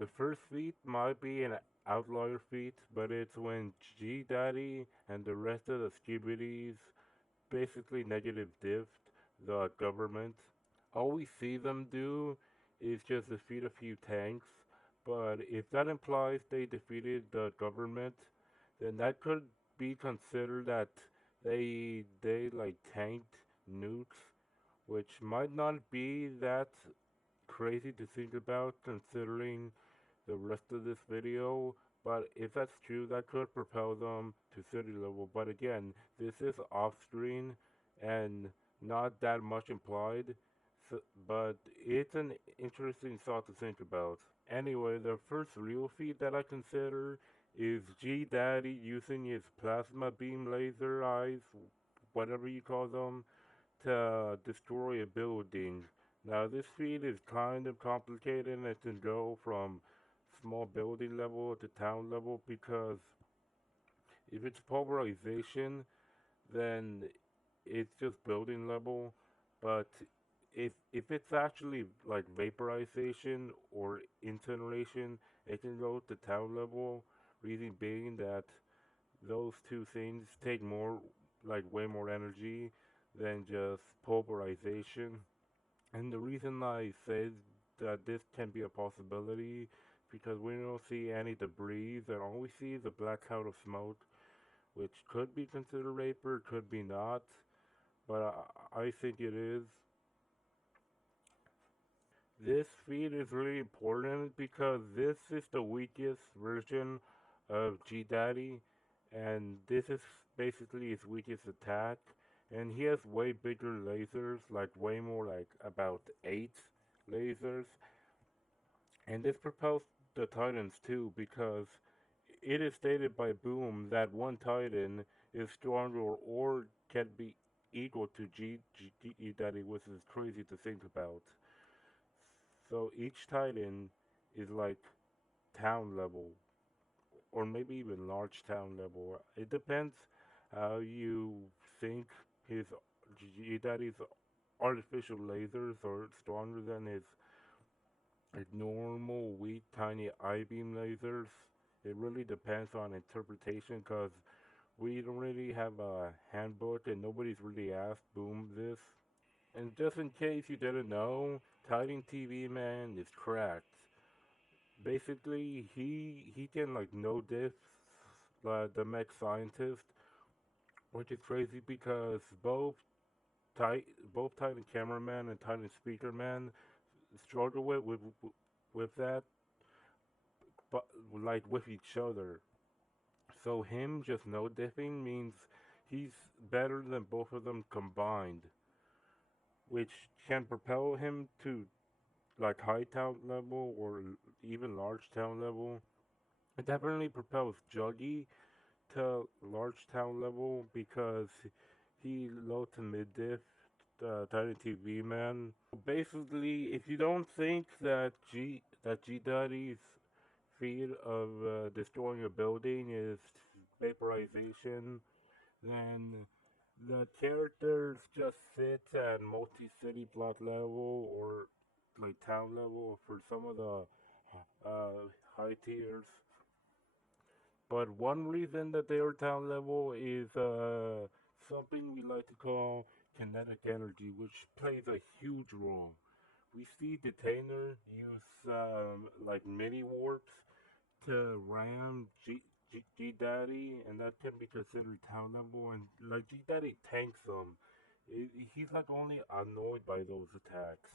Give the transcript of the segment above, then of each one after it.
The first feat might be an outlier feat, but it's when G Daddy and the rest of the Skibidis basically negative diffed the government. All we see them do is just defeat a few tanks, but if that implies they defeated the government, then that could be considered that they like tanked nukes, which might not be that crazy to think about considering the rest of this video, but if that's true, that could propel them to city level. But again, this is off screen and not that much implied, so, but it's an interesting thought to think about. Anyway, the first real feat that I consider is G Daddy using his plasma beam laser eyes, whatever you call them, to destroy a building. Now, this feat is kind of complicated and it can go from small building level to town level because if it's pulverization, then it's just building level. But if it's actually like vaporization or incineration, it can go to town level. Reason being that those two things take more, like way more energy than just pulverization. And the reason I said that this can be a possibility because we don't see any debris and all we see is a black cloud of smoke, which could be considered vapor, could be not, but I think it is. This feat is really important because this is the weakest version of G Daddy, and this is basically his weakest attack. And he has way bigger lasers, like way more, like about 8 lasers. And this propels the Titans too, because it is stated by Boom that one Titan is stronger or can be equal to G Daddy, which is crazy to think about. So each Titan is like town level, or maybe even large town level. It depends how you think his G Daddy's artificial lasers are stronger than his like normal, weak, tiny I-beam lasers. It really depends on interpretation because we don't really have a handbook and nobody's really asked Boom this. And just in case you didn't know, Titan TV Man is cracked. Basically, he can like no diff the mech scientist, which is crazy because both Titan Cameraman and Titan Speaker Man struggle with that, but like with each other. So him just no dipping means he's better than both of them combined, which can propel him to like high town level or even large town level. It definitely propels Juggy to large town level because he low to mid diff Titan TV man. Basically, if you don't think that G Daddy's feat of destroying a building is vaporization, then the characters just sit at multi-city plot level or like town level for some of the high tiers. But one reason that they are town level is something we like to call kinetic energy, which plays a huge role. We see Detainer use like mini warps to ram G Daddy, and that can be considered town level. And like G Daddy tanks them. He's like only annoyed by those attacks.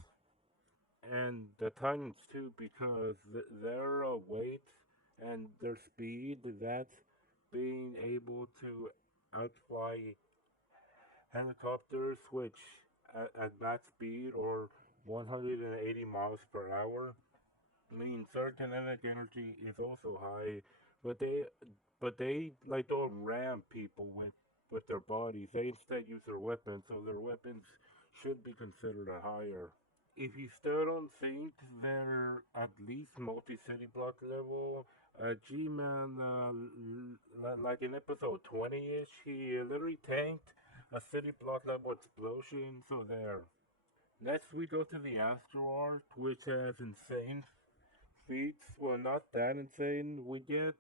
And the Titans too, because their weight and their speed, that being able to outfly helicopters, which at max speed or 180 miles per hour, means their kinetic energy is also high, but they like don't ram people with their bodies. They instead use their weapons, so their weapons should be considered a higher. If you still don't think they're at least multi-city block level, G-Man, like in episode 20-ish, he literally tanked a city block level explosion, so there. Next we go to the Astro Arc, which has insane feats, well, not that insane. We get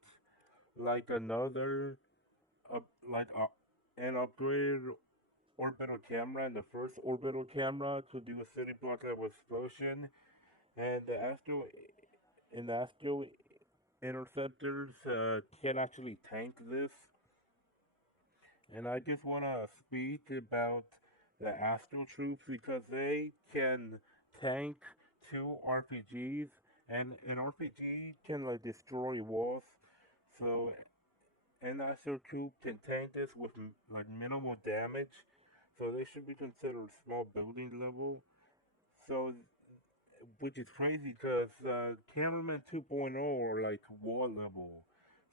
like another, up, like an upgraded orbital camera, and the first orbital camera to do a city block level explosion, and the astro interceptors can actually tank this. And I just want to speak about the astro troops because they can tank two RPGs, and an RPG can like destroy walls. So an astro troop can tank this with like minimal damage. So they should be considered small building level. So which is crazy because Cameraman 2.0 are like wall level.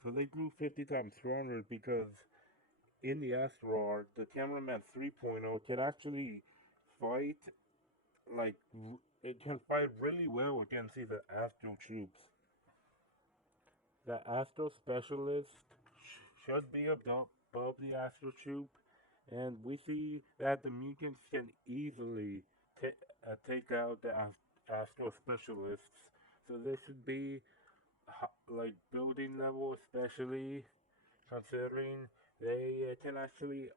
So they grew 50 times stronger because in the Asteroid, the Cameraman 3.0 can actually fight like it can fight really well against these Astro troops. The Astro Specialist should be above the Astro troop, and we see that the mutants can easily take out the Astro Specialists. So this should be like building level, especially considering they can actually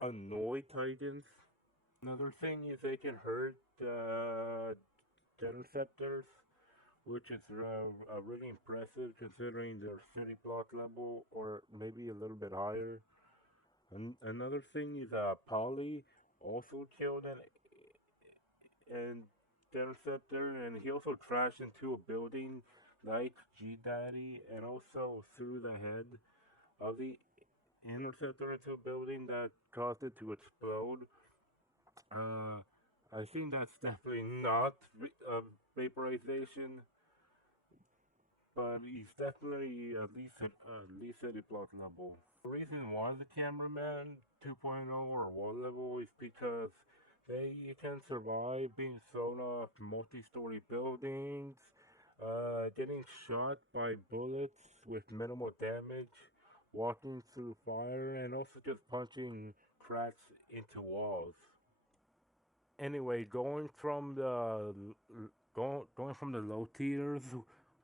annoy Titans. Another thing is they can hurt Interceptors, which is really impressive considering their city block level or maybe a little bit higher. Another thing is Polly also killed an Interceptor, and he also crashed into a building like G Daddy, and also threw the head of the Interceptor into a building that caused it to explode. Uh, I think that's definitely not vaporization, but he's definitely at least at a block level. The reason why the cameraman 2.0 or 1 level is because they can survive being thrown off multi-story buildings, getting shot by bullets with minimal damage, walking through fire, and also just punching cracks into walls. Anyway, going from the low tiers,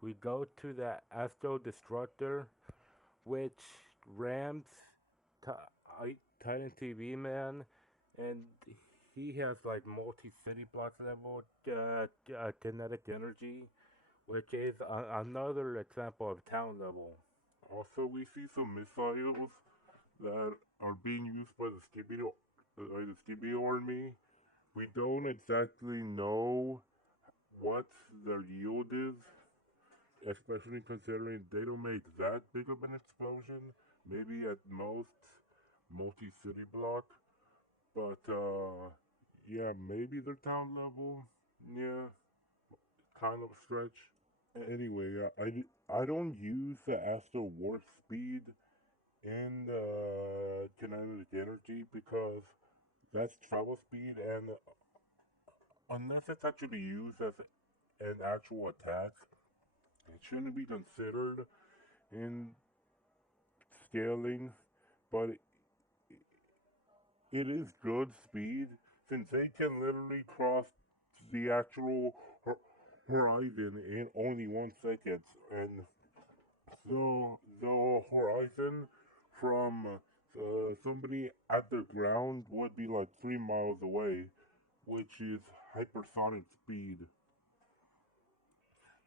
we go to the Astro Destructor, which rams Titan TV Man, and he has like multi-city block level kinetic energy, which is another example of town level. Also, we see some missiles that are being used by the Skibidi army. We don't exactly know what their yield is, especially considering they don't make that big of an explosion. Maybe at most multi-city block, but yeah, maybe they're town level. Yeah, kind of stretch. Anyway, I don't use the Astro Warp Speed in kinetic energy because that's travel speed, and unless it's actually used as an actual attack, it shouldn't be considered in scaling, but it is good speed since they can literally cross the actual horizon in only 1 second. And so the horizon from somebody at the ground would be like 3 miles away, which is hypersonic speed.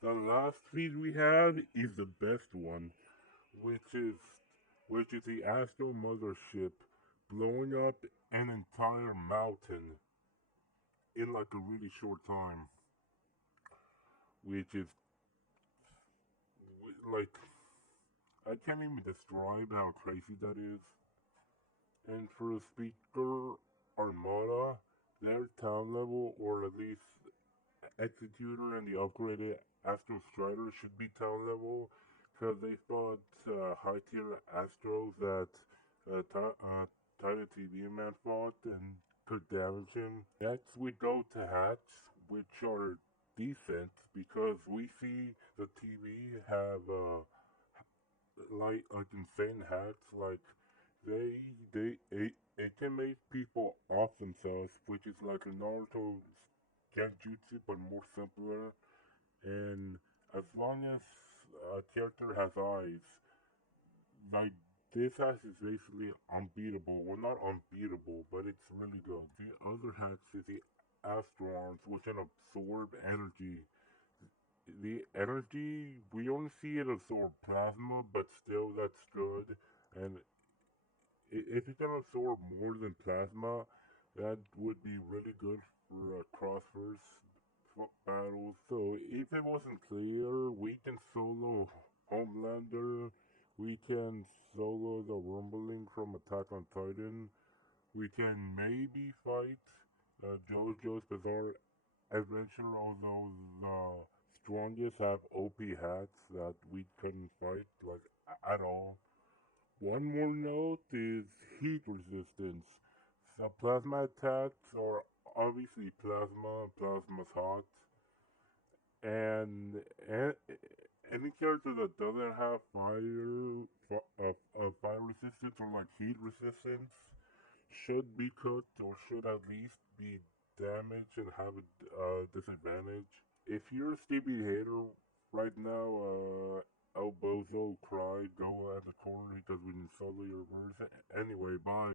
The last speed we have is the best one, which is which is the Astro Mothership, blowing up an entire mountain in like a really short time, which is like I can't even describe how crazy that is. And for the Speaker Armada, their town level, or at least Executor and the upgraded Astro Strider should be town level because they fought high tier Astros that Titan TV Man fought and could damage him. Next, we go to hats, which are decent because we see the TV have like insane hacks. Like it can make people off themselves, which is like a Naruto genjutsu but more simpler. And as long as a character has eyes, like this hack is basically unbeatable. Well, not unbeatable, but it's really good. The other hacks is the Astro Arms, which can absorb energy. The energy, we only see it absorb plasma, but still that's good. And if it can absorb more than plasma, that would be really good for crossverse battles. So if it wasn't clear, we can solo Homelander, we can solo the Rumbling from Attack on Titan, we can maybe fight JoJo's Bizarre Adventure, although the strongest have OP hats that we couldn't fight like at all. One more note is heat resistance. So plasma attacks are obviously plasma. Plasma's hot, and any character that doesn't have fire resistance or like heat resistance should be cooked or should at least be damaged and have a disadvantage. If you're a Skibidi hater right now, El Bozo cried, go at the corner because we didn't solo your verse. Anyway, bye.